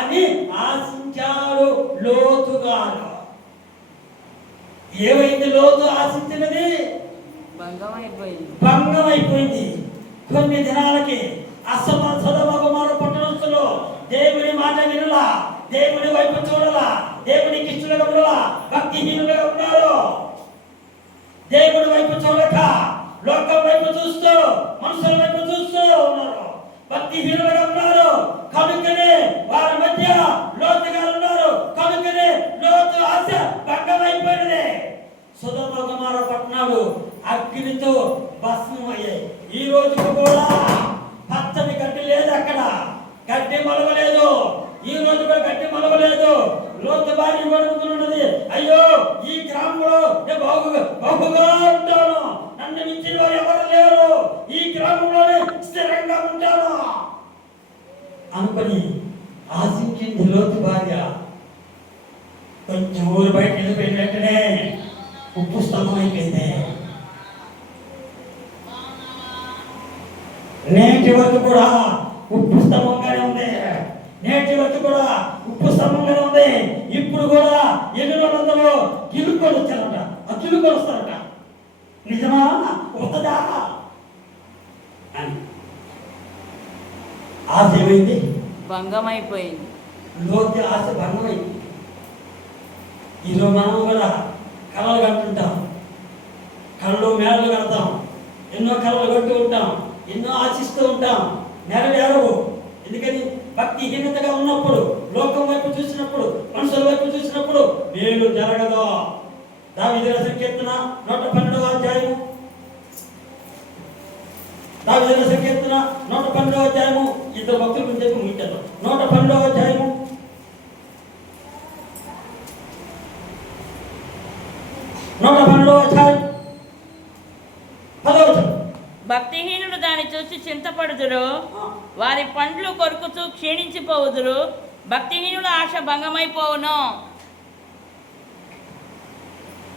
అని ఆశించారు లోతు గారు. ఏమైంది? లోతు ఆశించినది భంగం అయిపోయింది. కొన్ని దినాలకి సొదొమ గొమొర్రా పట్టణస్తులు దేవుని మాట వినలా, దేవుని వైపు చూడలా, దేవునికి ఇష్టలుగా ఉండలా, భక్తిహీనులుగా ఉన్నారు. దేవుని వైపు చూడక లోకం వైపు చూస్తూ, మనుషుల వైపు చూస్తూ ఉన్నారు, భక్తిహీనులుగా ఉన్నారు. కనుకనే వారి మధ్య లోతు గారు ఉన్నారు. కనుకనే లోతు ఆశ భంగమైపోయినది. సొదొమ గొమొర్రా పట్టణాలు అగ్నితో భస్మం అయ్యాయి. ఈ రోజుకు కూడా పచ్చని గడ్డి లేదు, అక్కడ గడ్డి మొలవలేదు, ఈ రోజు కూడా గడ్డి మొలవలేదు. లోతు భార్య పడుతున్నది, అయ్యో ఈ గ్రామంలో నేను బహుగా ఉంటాను, నన్ను మించిన వారు ఎవరు లేరు, ఈ గ్రామంలోనే స్థిరంగా ఉంటాను అనుకుని ఆశించింది లోతు భార్య. కొంచెం ఊరు బయట వెళ్ళిపోయిన వెంటనే ఉప్పు స్తంభం అయిపోయింది. నేటి వరకు కూడా ఉప్పు స్తంభంగానే ఉంది, నేటి వరకు కూడా ఉప్పు స్తంభంగానే ఉంది. ఇప్పుడు కూడా 700 కిలుకొని వచ్చారట, ఆ కిలుకొని వస్తారట. నిజమా? వస్తుందా అని ఆశ ఏమైంది? భంగమైపోయింది. లోతు ఆశ భంగమైంది. ఈరోజు మనం కూడా కళలు కట్టుకుంటాం, కళ్ళు మేడలు కడతాం, ఎన్నో కళలు కట్టు ఉంటాం, ఎన్నో ఆశిస్తూ ఉంటాం, నెరవేరవు. ఎందుకని? భక్తిహీనతగా ఉన్నప్పుడు, లోకం వైపు చూసినప్పుడు, మనుషుల వైపు చూసినప్పుడు మేలు జరగదు. దావీదు రాసిన కీర్తన 112వ అధ్యాయము, దావీదు రాసిన కీర్తన 112వ అధ్యాయము, ఇద్దరు భక్తుల గురించి చెప్పి ముగించేద్దాం. 112వ అధ్యాయము 112వ అధ్యాయం 10వ వచనం. భక్తిహీనుడు దాన్ని చూసి చింతపడుదురు, వారి పండ్లు కొరుకుతూ క్షీణించిపోవుదురు, భక్తిహీనుడు ఆశ భంగమైపోవును.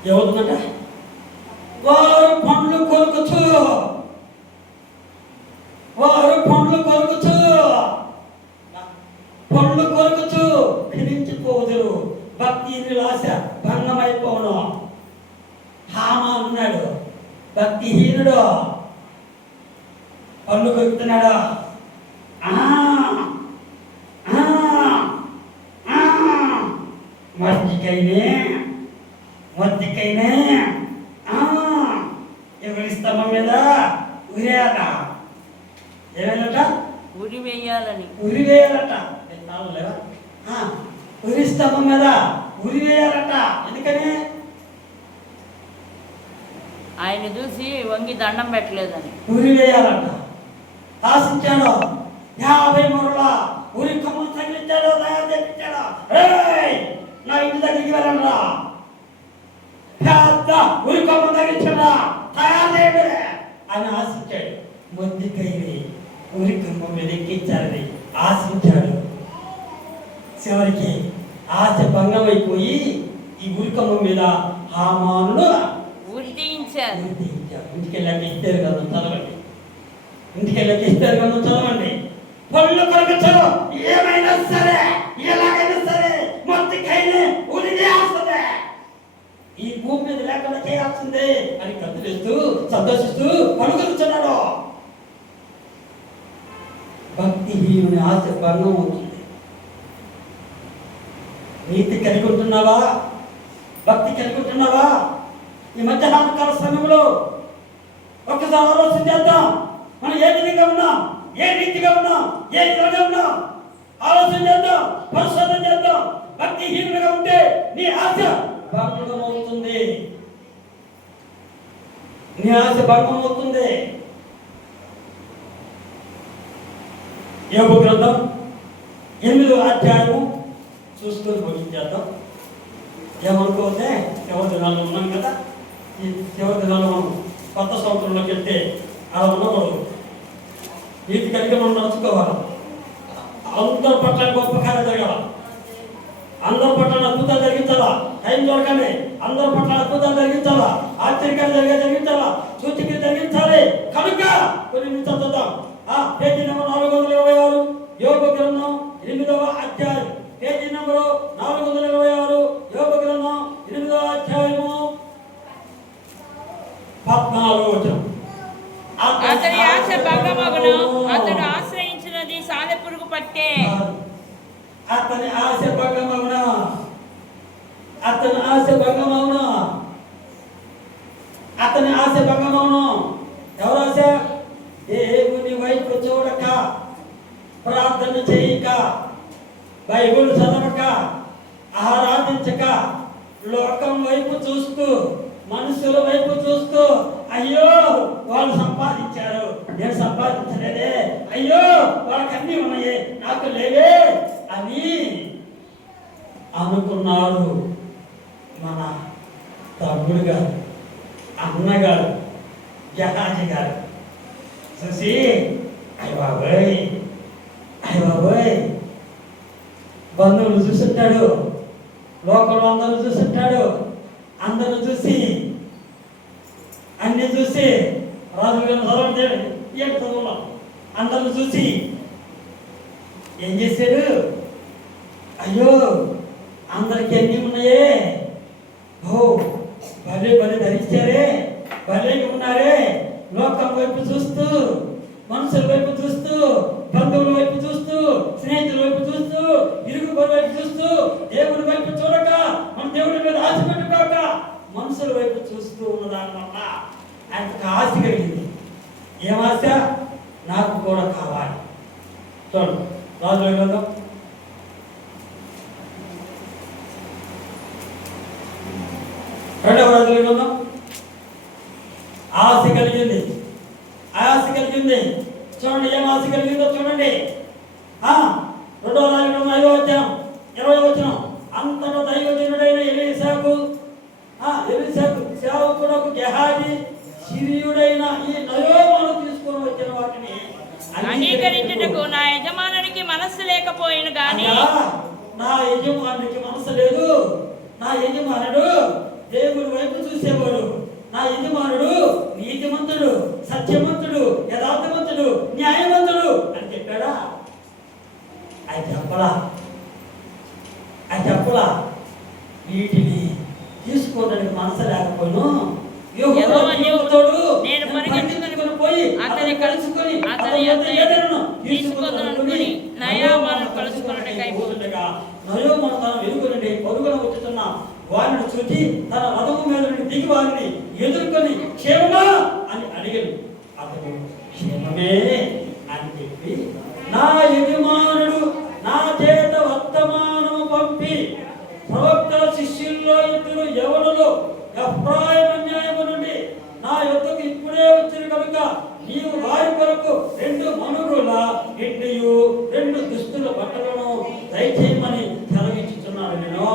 ఏమవుతుందంట? వారు పండ్లు కొరుకుతూ, వారు పండ్లు కొరుకుతూ, పండ్లు కొరుకుతూ క్షీణించిపోవుదురు, భక్తిహీనుల ఆశ భంగమైపోవును. హామా అన్నాడు, భక్తిహీనుడు పళ్ళు కొరుకుతున్నాడు. మొద్దికైనే ఎవరి స్తంభం మీద ఉరేయాలట. ఏమేనట? ఉరి వేయాలని, ఉరి వేయాలట. ఉరి స్తంభం మీద ఉరి వేయాలట. ఎందుకని? ఆయన చూసి వంగి దండం పెట్టలేదని. ఉరి వేయాలట. ఆశించాడు 50 మూరల ఊరి కమ్మం తగిలించాడో తయారు చేయించాడో, నా ఇంటి దగ్గరికి వెళ్ళండిరా, పెద్ద ఊరి కమ్మం తగిలించాడా తయారు చేయండి అని ఆశించాడు. మొద్దుకైని ఊరి కమ్మం మీద ఎక్కించాలని ఆశించాడు. చివరికి ఆశ భంగమైపోయి ఈ ఊరి కమ్మం మీద హామానుడు ఉరితీయించారు. ఇంటికెళ్ళాక ఇస్తారు కదా చదవండి, ఇంటికెళ్ళాక ఇస్తారు కదా చదవండి. పళ్ళు కొరకచ్చు, ఏమైనా సరే ఎలాగైనా సరే మొత్తికైనా ఉరి చేస్తుంది, ఈ భూమి మీద లేకుండా చేయాల్సిందే అని కత్తులేస్తూ సంతోషిస్తూ పలుకుతున్నాడు. భక్తిహీనుని ఆశ భంగం అవుతుంది. నీతి కలిగి ఉంటున్నావా? భక్తి కలిగి ఉంటున్నావా? ఈ మధ్యాహ్న కాల సమయంలో ఒక్కసారి ఆలోచన చేద్దాం. మనం ఏ విధంగా ఉన్నాం, ఏ రీతిగా ఉన్నాం, ఏ విధంగా ఉన్నాం ఆలోచన చేద్దాం, పరిశోధన చేద్దాం. భక్తిహీనులుగా ఉంటే నీ ఆశ భంగం అవుతుంది, నీ ఆశ భంగం అవుతుంది. యోబు గ్రంథం 8వ అధ్యాయము చూసుకొని ముగించేద్దాం. ఏమనుకోతే చివరి దినాల్లో ఉన్నాం కదా, ఈ చివరి దినాల్లో మనం కొత్త సంవత్సరంలోకి వెళ్తే అలా ఉండకూడదు. నీతి కలిగి మనం నడుచుకోవాలి. అందరి పట్ల గొప్ప కార్యం జరగాల, అందరి పట్ల అద్భుతాలు జరిగించాలా, టైం దొరకండి, అందరి పట్ల అద్భుతాలు జరిగించాలా, ఆశ్చర్యకాలు జరిగించాలా, సూచికలు జరిగించాలి. కనుక కొన్ని నిమిషాలు చూద్దాం. పేజీ నెంబర్ 426 యోబు గ్రంథం 8వ అధ్యాయం, పేజీ నెంబరు 426 యోబు గ్రంథం 8వ అధ్యాయము 14వ వచనం. అతని ఆశ భంగమగును, అతడు ఆశ్రయించినది సాలెపురుగు పట్టే. అతని ఆశ భంగమగును, అతని ఆశ భంగమగును, అతని ఆశ భంగమగును. ఎవరు ఆశ? దేవుని వైపు చూడక, ప్రార్థన చేయక, బైబిల్ చదవక, ఆరాధించక, లోకం వైపు చూస్తూ, మనుషుల వైపు చూస్తూ, అయ్యో వాళ్ళు సంపాదించారు నేను సంపాదించలేదే, అయ్యో వాళ్ళకి అన్నీ ఉన్నాయి నాకు లేవే అని అనుకున్నాడు. మన తమ్ముడు గారు, అన్నగారు, జహాజీ గారు చూసి అయ్య బాబోయ్, అయ్య బాబోయ్, బంధువులు చూస్తుంటాడు, లోకంలో అందరూ చూస్తుంటాడు, అందరూ చూసి అన్ని చూసి రాజు చదువులో అందరూ చూసి ఏం చేశాడు? అయ్యో అందరికి అన్నీ ఉన్నాయే, ఓ భలే భలే ధరించారే, భలే ఉన్నారే, లోకం వైపు చూస్తూ, మనుషుల వైపు చూస్తూ, బంధువుల వైపు చూస్తూ, స్నేహితుల వైపు చూస్తూ, ఇరుగు వైపు చూస్తూ, దేవుడి వైపు చూడక, మన దేవుడి మీద ఆశ పెట్టుకోక, మనుషుల వైపు చూస్తూ ఉన్నదాని వల్ల ఆయనకు ఆశ కలిగింది. ఏం ఆశ? నాకు కూడా కావాలి. చూడు రాజుల గ్రంథం 2వ రాజుల గ్రంథం. ఆశ కలిగింది, ఆశ కలిగింది. చూడండి ఏం ఆశ కలిగిందో చూడండి. 2వ రాజుల గ్రంథం 5వ అధ్యాయం 20వ వచనం. అంతటా దైవజనుడైన ఎలీషాకు సేవకుడకు గెహాజీ సిరియుడైన ఈ నయోమాను తీసుకొని వచ్చిన వాటిని అంగీకరించుటకు నా యజమానునికి మనస్సు లేకపోయిను గాని, నా యజమానునికి మనసు లేదు. నా యజమానుడు దేవుడి వైపు చూసేవాడు, నా యజమానుడు నీతిమంతుడు, సత్యవంతుడు, యథార్థవంతుడు, న్యాయవంతుడు అని చెప్పాడా? ఆయన చెప్పలా, ఆయన చెప్పలా. వీటిని తీసుకోవడానికి మనసు లేకపోయినా నేను పరిగెత్తుకొని పోయి అతన్ని కలుసుకొని అతని తీసుకొనుకొని నయోమాను కలుసుకొనుటకై పోతుండగా నయోమాను తన వెలుగునండి పరుగున వచ్చుతున్న వారిని చూచి తన రథము మీద నుండి దిగి వారిని ఎదుర్కొని క్షేమమా అని అడిగాడు. అతను క్షేమమే అని చెప్పి, నా యజమానుడు నా చేత వర్తమానము పంపి ప్రవక్తల శిష్యుల్లో ఇద్దరు యవనులు ఎఫ్రాయిము అన్యాయము నుండి నా యొద్దకు ఇప్పుడే వచ్చిన కనుక నీవు వారి కొరకు 2 మనుగుల ఎండియు 2 దుస్తుల బట్టలను దయచేయమని సెలవిచ్చుచున్నాను నేను.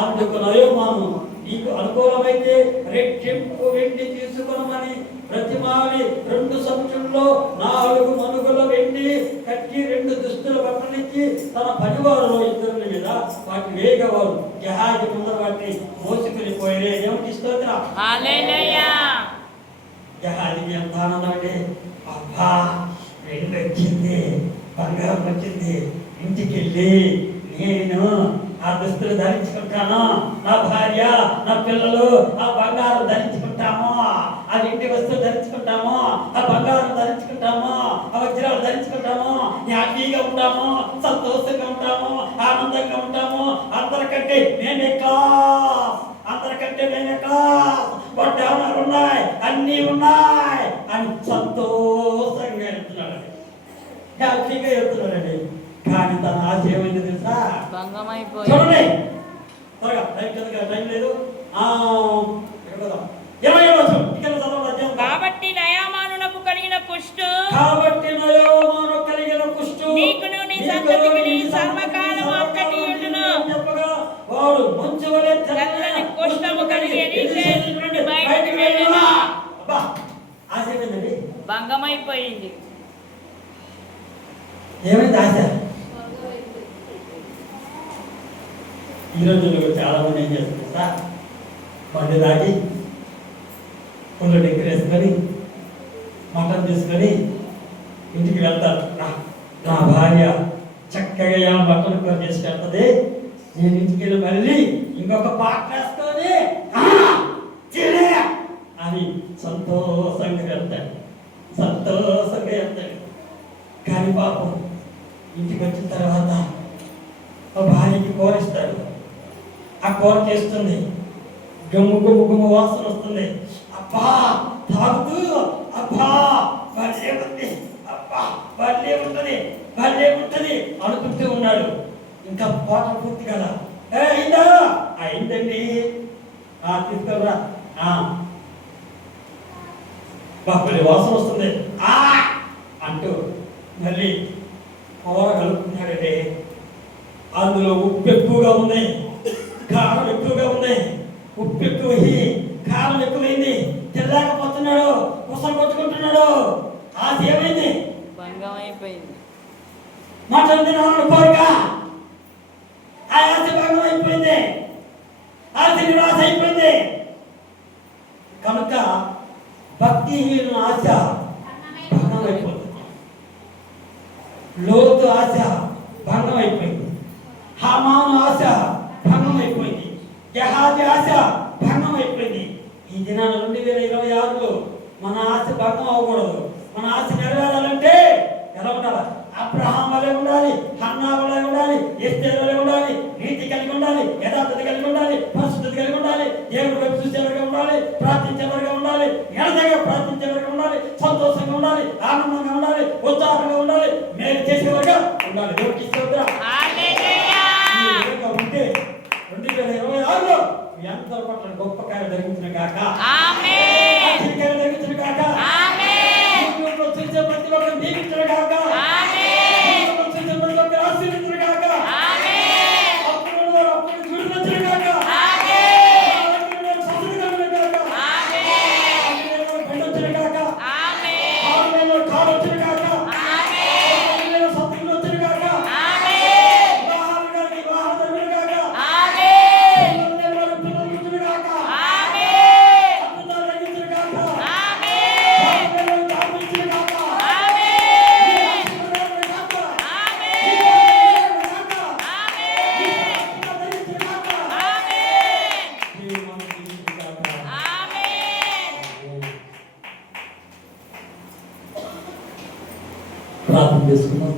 అందుకు నయోమాను నీకు అనుకూలమైతే రెట్టింపు వెండి తీసుకొనమని ప్రతిమావి 2 సంచుల్లో 4 మనుగుల వెండి కట్టి 2 దుస్తుల బట్టలిచ్చి తన పనివారులో 2 మీద వాటి వేగవారు గెహాజీ ముందర వాటిని మోసుకుని పోయిరే. దేవునికి స్తోత్రం. హల్లెలూయా. గెహాజీకి ఎంత ఆనందం అండి. అబ్బా వెండి వచ్చింది, బంగారం వచ్చింది, ఇంటికి వెళ్ళి నేను ఆ దుస్తులు ధరించుకుంటాను, నా భార్య నా పిల్లలు ఆ బంగారం ధరించుకుంటాము, ఆ ఇంటి వస్తువులు ధరించుకుంటాము, ఆ బంగారం ధరించుకుంటాము, ఆ వజ్రాలు ధరించుకుంటాము, హ్యాపీగా ఉంటాము, సంతోషంగా ఉంటాము, ఆనందంగా ఉంటాము. అందరికంటే మేమే క్లాస్, అందరికంటే మేమే క్లాస్, వడ్డానాలు ఉన్నాయి, అన్నీ ఉన్నాయి అని సంతోషంగా వెళ్తున్నాడు, హ్యాపీగా వెళ్తున్నాడండి. కానీ తన ఆశ ఏమైంది తెలుసా? చూడండి త్వరగా, టైం లేదు. కాబట్టి నయామానునకు కలిగిన కుష్టు నీకును నీ సంతతికి సర్వకాలము అక్కటి ఉండును. వాడు మంచు వలె తెల్లని కుష్ఠము కలిగి ఎలీషా నుండి బయటికి వెళ్ళెను. అబ్బా ఆశ ఏమైందండి? భంగమైపోయింది. ఏమైంది ఆశ? ఈ రోజుల్లో చాలా మంది ఏం చేస్తారు సార్, బండి తాగి పుల్ల డెకరేసుకొని మటన్ తీసుకొని ఇంటికి వెళ్తారు. నా భార్య చక్కగా బట్టలు కొని చేసి పెడుతుంది, నేను ఇంటికి వెళ్ళి మళ్ళీ ఇంకొక పాట వేసుకొని అని సంతోషంగా వెళ్తాడు, సంతోషంగా వెళ్తాడు. కానీ పాపం ఇంటికి వచ్చిన తర్వాత భార్యకి కోరిస్తాడు, ఆ కూర చేస్తుంది, గుమ్ము గుమ్ము గుమ్ము వాసన వస్తుంది. అబ్బా తాగుతూ అబ్బా భలే ఉంది, అబ్బా భలే ఉంటుంది, భలే ఉంటుంది అనుకుంటూ ఉన్నాడు. ఇంకా పాట పూర్తి కదా, అయిందా? అయిందండి, తీసుకోరా భలే వాసన వస్తుంది అంటూ మళ్ళీ కూర కలుపుతున్నాడండి. అందులో ఉప్పు ఎక్కువగా ఉంది, కారం ఎక్కువగా ఉంది, ఉప్పు ఎక్కువ కారం ఎక్కువైంది, తెల్లకపోతున్నాడు, ఉసలు కొట్టుకుంటున్నాడు. ఆశ ఏమైంది? భంగమైపోయింది. మటన్ తినాలని కోరిక, ఆ ఆశ భంగం అయిపోయింది, ఆశ నిరాశ అయిపోయింది. కనుక భక్తిహీన ఆశ భంగం అయిపోతుంది, లోతు ఆశ భంగం అయిపోయింది, హామాను ఆశ భంగం అయిపోయింది, గెహాజీ ఆశ భంగం అయిపోయింది. ఈ దినాన 2026లో మన ఆశ భంగం అవ్వకూడదు. మన ఆశ నెరవేరాలంటే ఎలా ఉండాలి? అబ్రహాం వలె ఉండాలి, హన్నా వలె ఉండాలి, ఎస్తేరు వలె ఉండాలి, నీతి కలిగి ఉండాలి, యథార్థత కలిగి ఉండాలి, పరిశుద్ధత కలిగి ఉండాలి, దేవుడి వైపు చూసేవారుగా ఉండాలి, ప్రార్థించేవారుగా ఉండాలి, ఎడతగా ప్రార్థించేవారుగా ఉండాలి, సంతోషంగా ఉండాలి, ఆనందంగా ఉండాలి, ఉత్సాహంగా ఉండాలి, మేలు చేసేవారుగా ఉండాలి. దేవుడికి స్తోత్రం. ఉంటే 2026లో మీ అందరి పట్ల గొప్ప కార్యం జరిగించిన కాక, జరిగించిన కాక, చూసే ప్రతి ఒక్కరు దీవించిన కాక, చూసే ప్రతి ఒక్కరు ఆశీర్వదించిన కాక, అప్పుడు వారు అప్పుడు చూడవచ్చిన కాక, సంతృప్తి కలిగిన కాక, వచ్చిన కాక, కాలు వచ్చిన కాక, సంతృప్తి వచ్చిన కాక, ప్రార్థన చేసుకున్నాం.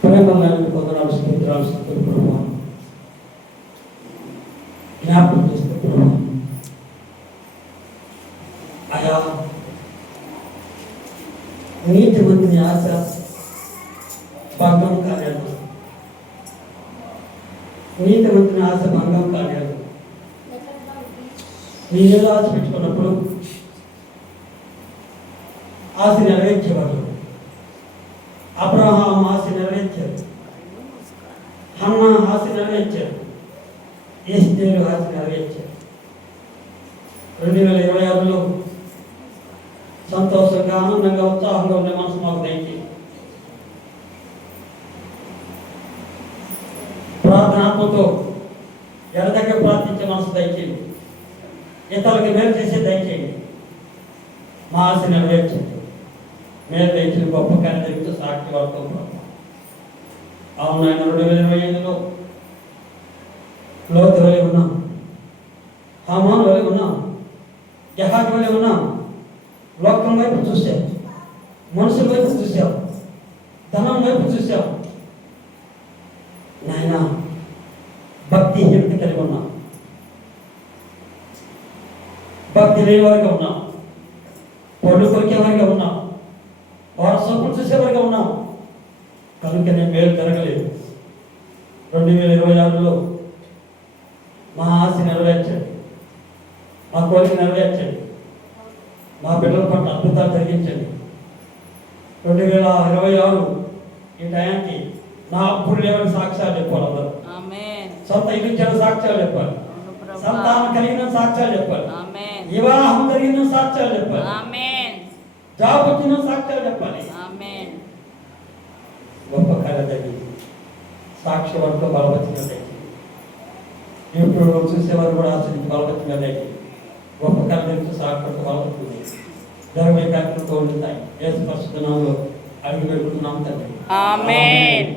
ప్రేమగా కొందరు స్తోత్రాలు ప్రభావం జ్ఞాపకం చేస్తే ప్రభావం అయా నీతివంతుని ఆశ భంగం కాలేదు, నీతివంతుని ఆశ భంగం కాలేదు. నీవేదో ఆశ పెట్టుకున్నప్పుడు ఆశ నెరవేర్చేవాడు. అబ్రహాం ఆశ నెరవేర్చాడు, హన్నా ఆశ నెరవేర్చాడు, ఎస్తేరు ఆశ నెరవేర్చాడు. 2026లో సంతోషంగా ఆనందంగా ఉత్సాహంగా ఉండే మనసు మాకు దయచేయండి. ప్రార్థనాత్మతో ఎడదగ్గ ప్రార్థించే మనసు దయచేయండి. ఇతరులకి మేలు చేసే దయచేయండి. మా ఆశ నెరవేర్చండి. మేలు దయచిన గొప్ప కార్యదర్శితో సాక్షి వాడుతూ అవును ఆయన 2025లో లోతు వలె ఉన్నాం, హామాను వలె ఉన్నాం, జహాజ్ వలె ఉన్నాం. లోకం వైపు చూసాం, మనుషుల వైపు చూసాం, ధనం వైపు చూసాం. నాయన భక్తిహీనత కలిగి ఉన్నాం, భక్తి లేని వారిగా ఉన్నాం, పళ్ళు కొరికే వారిగా ఉన్నాం, వారు సొప్పులు చూసేవారిగా ఉన్నాం. కనుకనే మేలు జరగలేదు. 2026లో మా ఆశ నెరవేర్చండి, మా కోరిక నెరవేర్చండి, మా బిడ్డల పట్ల అద్భుతాలు జరిగించండి. 2026 ఈ టయానికి నా అప్పులు లేవని సాక్ష్యాలు చెప్పాలి. అందరూ సొంత ఇల్లు ఇచ్చిన సాక్ష్యాలు చెప్పాలి, సంతానం కలిగిన సాక్ష్యాలు చెప్పాలి, వివాహం జరిగిన సాక్ష్యాలు చెప్పాలి, జాబ్ వచ్చిన సాక్ష్యాలు చెప్పాలి. గొప్ప కార్యం జరిగింది. సాక్షి వరకు బలపరిచినట్టు ఇప్పుడు చూసేవారు కూడా ఆశ్రయించి బలపరిచినట్టు గొప్ప కార్యం సాక్షి వరకు బలపడుతుంది. జరగబోయే కార్యక్రమంతో ఉంటాయి. యేసు పరిశుద్ధ నామములో అడిగి పెడుతున్నాం తండ్రి. ఆమేన్.